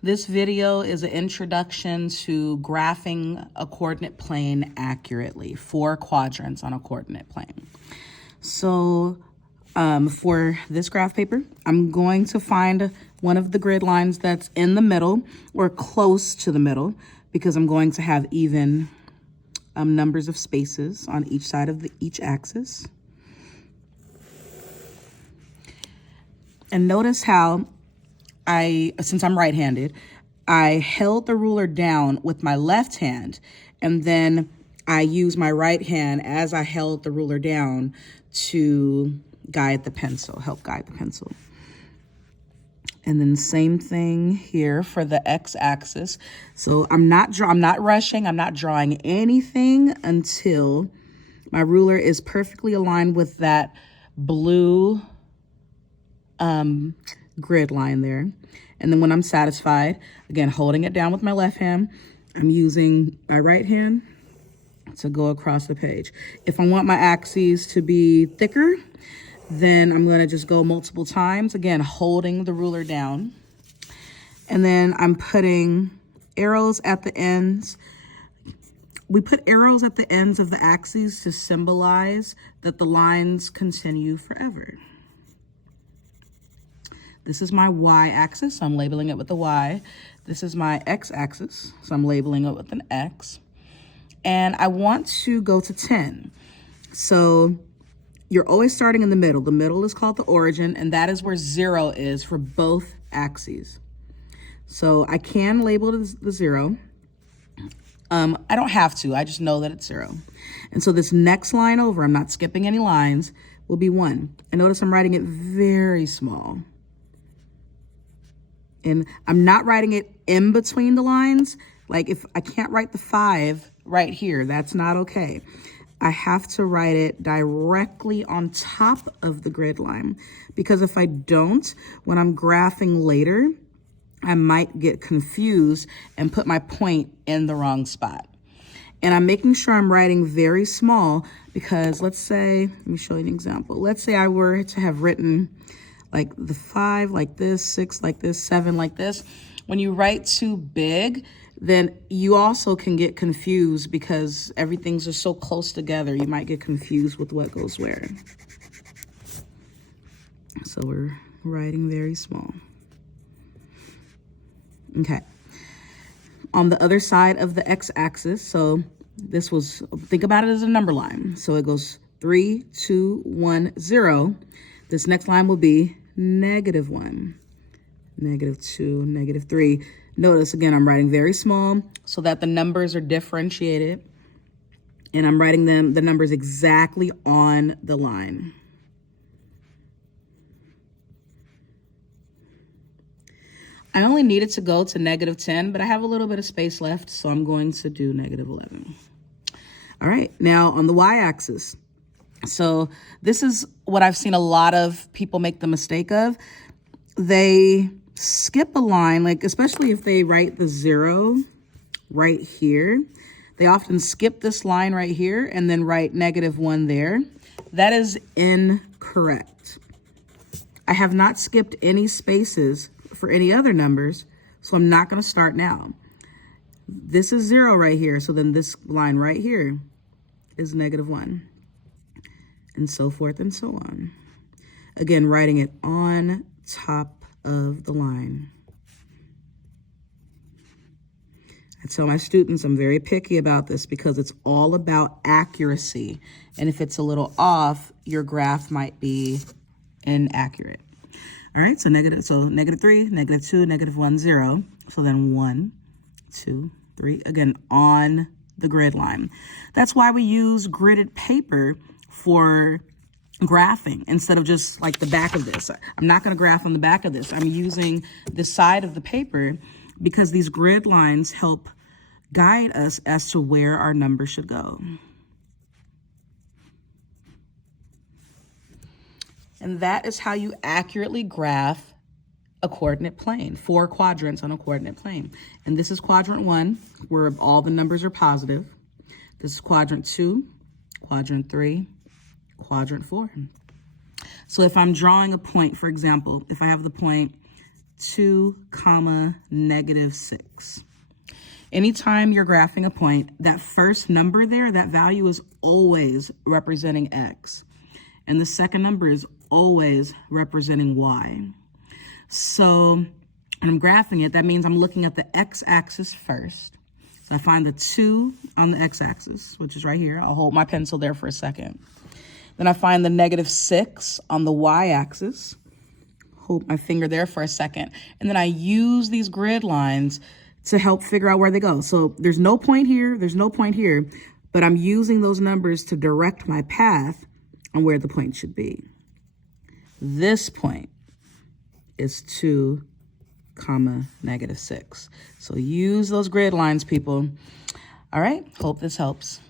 This video is an introduction to graphing a coordinate plane accurately, 4 quadrants on a coordinate plane. So for this graph paper, I'm going to find one of the grid lines that's in the middle or close to the middle, because I'm going to have even numbers of spaces on each side of each axis. And notice how since I'm right-handed, I held the ruler down with my left hand, and then I used my right hand as I held the ruler down to guide the pencil, help guide the pencil. And then same thing here for the x-axis. So I'm not rushing, I'm not drawing anything until my ruler is perfectly aligned with that blue grid line there. And then when I'm satisfied, again, holding it down with my left hand, I'm using my right hand to go across the page. If I want my axes to be thicker, then I'm going to just go multiple times, again, holding the ruler down. And then I'm putting arrows at the ends. We put arrows at the ends of the axes to symbolize that the lines continue forever. This is my y-axis, so I'm labeling it with a y. This is my x-axis, so I'm labeling it with an x. And I want to go to 10. So you're always starting in the middle. The middle is called the origin, and that is where 0 is for both axes. So I can label the 0. I don't have to, I just know that it's 0. And so this next line over, I'm not skipping any lines, will be 1. And notice I'm writing it very small. And I'm not writing it in between the lines. Like if I can't write the 5 right here, that's not okay. I have to write it directly on top of the grid line, because if I don't, when I'm graphing later, I might get confused and put my point in the wrong spot. And I'm making sure I'm writing very small, because let's say, let me show you an example. Let's say I were to have written like the 5 like this, 6 like this, 7 like this. When you write too big, then you also can get confused because everything's just so close together. You might get confused with what goes where. So we're writing very small. Okay. On the other side of the x-axis, so this was, think about it as a number line. So it goes 3, 2, 1, 0. This next line will be -1, -2, -3. Notice, again, I'm writing very small so that the numbers are differentiated. And I'm writing the numbers exactly on the line. I only needed to go to -10, but I have a little bit of space left, so I'm going to do -11. All right, now on the y-axis. So this is what I've seen a lot of people make the mistake of. They skip a line, like especially if they write the 0 right here. They often skip this line right here and then write -1 there. That is incorrect. I have not skipped any spaces for any other numbers, so I'm not going to start now. This is 0 right here, so then this line right here is -1. And so forth and so on. Again, writing it on top of the line. I tell my students I'm very picky about this because it's all about accuracy. And if it's a little off, your graph might be inaccurate. All right, so -3, -2, -1, 0. So then 1, 2, 3, again, on the grid line. That's why we use gridded paper for graphing instead of just like the back of this. I'm not going to graph on the back of this. I'm using the side of the paper because these grid lines help guide us as to where our number should go. And that is how you accurately graph a coordinate plane, 4 quadrants on a coordinate plane. And this is quadrant 1, where all the numbers are positive. This is quadrant 2, quadrant 3, quadrant 4. So if I'm drawing a point, for example, if I have the point 2, comma, negative 6. Anytime you're graphing a point, that first number there, that value is always representing x. And the second number is always representing y. So when I'm graphing it, that means I'm looking at the x-axis first. So I find the 2 on the x-axis, which is right here. I'll hold my pencil there for a second. Then I find the negative 6 on the y-axis. Hold my finger there for a second. And then I use these grid lines to help figure out where they go. So there's no point here, there's no point here, but I'm using those numbers to direct my path on where the point should be. This point is 2, comma, negative 6. So use those grid lines, people. All right, hope this helps.